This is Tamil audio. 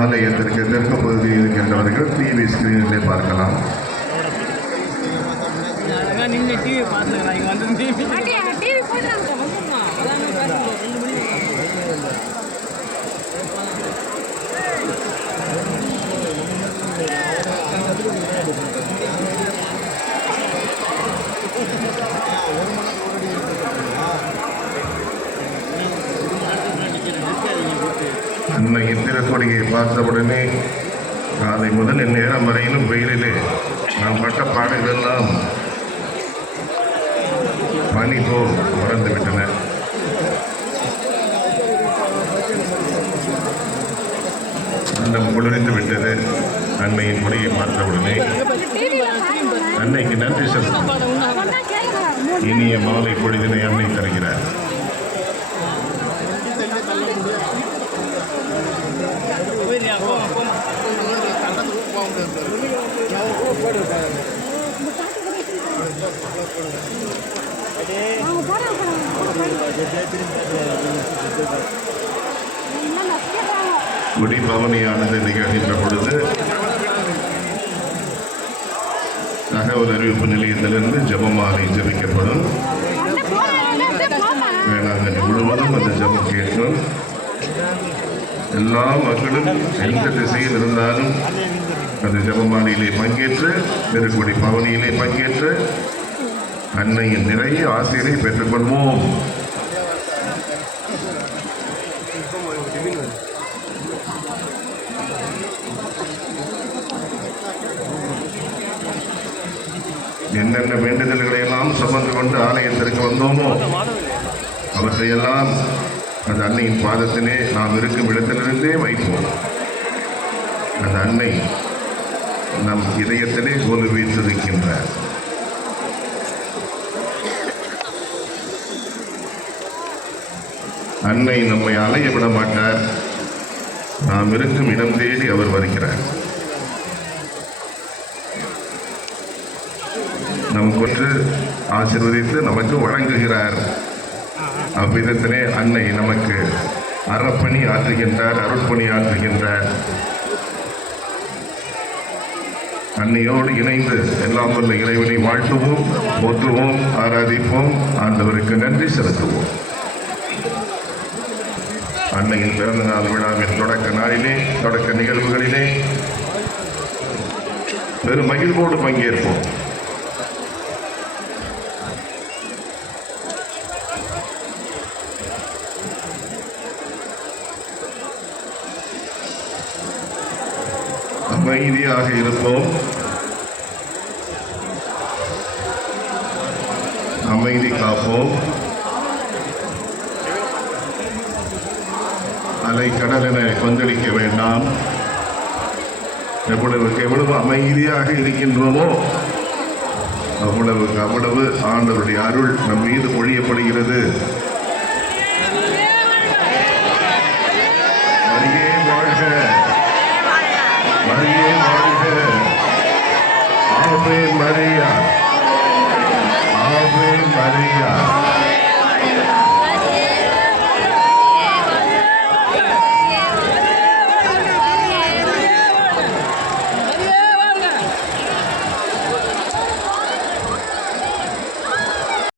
ஆலயத்திற்கு தெற்கு பகுதியில் இருக்கின்றவர்கள் டிவி ஸ்கிரீனிலே பார்க்கலாம். அன்னையின் திருக்கொடியை பார்த்தவுடனே காலை முதல் இந்நேரம் வரையிலும் வெயிலிலே நாம் பட்ட பாடுகளெல்லாம் பனி போல் மறந்துவிட்டன. உள்ளம் குளிர்ந்து விட்டது. அன்னையின் கொடியை பார்த்தவுடனே அன்னைக்கு நன்றி செலுத்தும் இனிய மாலை பொழுதினை அன்னை தருகிறார். குடி பவனியானது நிகழ்கின்ற பொழுது தகவல் அறிவிப்பு நிலையத்திலிருந்து ஜெபமாலை ஜெபிக்கப்படும். வேளாங்கண்ணி முழுவதும் அந்த ஜெபம் கேட்கும். எல்லா மக்களும் எந்த திசையில் இருந்தாலும் அந்த ஜெபமாலையிலே பங்கேற்று திருக்குடி பவனியிலே பங்கேற்று அன்னையின் நிறைய ஆசிரியரை பெற்றுக்கொள்வோம். என்னென்ன வேண்டுதல்களை எல்லாம் சுமந்து கொண்டு ஆலயத்திற்கு வந்தோமோ அவற்றையெல்லாம் அந்த அன்னையின் பாதத்திலே நாம் இருக்கும் இடத்திலிருந்தே வைப்போம். அந்த அன்னை நம் இதயத்திலே கோலு வைத்திருக்கின்றார். அன்னை நம்மை அலைய விட மாட்டார். நாம் இருக்கும் இடம் தேடி அவர் வருகிறார். நம் கொன்று ஆசீர்வதித்து நமக்கு வழங்குகிறார். அவ்விதத்திலே அன்னை நமக்கு அறப்பணி ஆற்றுகின்றார், அருட்பணி ஆற்றுகின்றார். அன்னையோடு இணைந்து எல்லாம் வல்ல இறைவனை வாழ்த்துவோம், போற்றுவோம், ஆராதிப்போம், ஆண்டவருக்கு நன்றி செலுத்துவோம். அன்னையின் பிறந்த நாள் விழாவின் தொடக்க நாளிலே, தொடக்க நிகழ்வுகளிலே பெரும் மகிழ்வோடு பங்கேற்போம். அமைதியாக இருப்போம். அமைதி காப்போம். அலை கடலென கொந்தளிக்க வேண்டாம். எவ்வளவு அமைதியாக இருக்கின்றோமோ அவ்வளவுக்கு அவ்வளவு ஆண்டவருடைய அருள் நம் மீது பொழியப்படுகிறது. மரியே வாழ்க, மரியே வாழ்க, ஆவே மரியா.